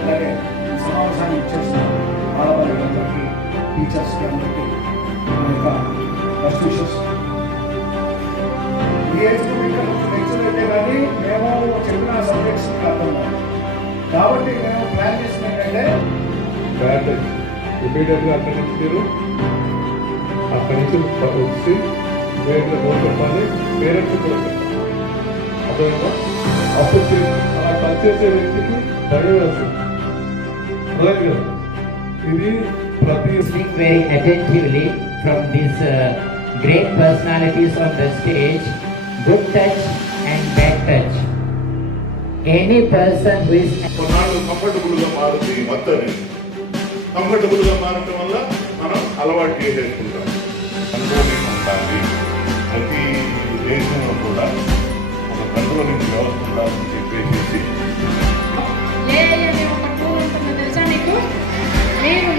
అలాగే సమావేశాన్ని ఇచ్చేసిన ఆడవాళ్ళందరికీ, టీచర్స్కి అందరికీ మన యొక్క బెస్ట్ విషెస్. ఈ ఏజ్ ఇంకా లెక్చర్ అయితే కానీ మేము చెప్పిన సబ్జెక్ట్స్ అర్థం కాదు. కాబట్టి మేము ప్లాన్ చేసిన ఏంటంటే ఇమీడియట్గా అక్కడి నుంచి మీరు అక్కడి నుంచి వచ్చి పేరెంట్స్ ఫోన్ చెప్పాలి, పేరెంట్స్ కూడా చెప్పాలి. అర్థమైందా? అప్పుడు అలా టచ్ చేసే వ్యక్తికి భయం వేస్తుంది. అలాగే కదా ఇది ప్రతి listening very attentively from these great personalities on the stage, good touch and bad touch. Any person who is కొన్నాళ్ళు కంఫర్టబుల్గా మారుతుంది. మొత్తం కంఫర్టబుల్గా మారటం వల్ల మనం అలవాటు చేసేసుకుంటాం. కంట్రోలింగ్ ఉండాలి. ప్రతి దేశంలో కూడా ఒక కంట్రోలింగ్ వ్యవస్థ ఉండాలని చెప్పేసి ఏ ఒక టూర్ ఉంటుందో తెలుసా నీకు? మీరు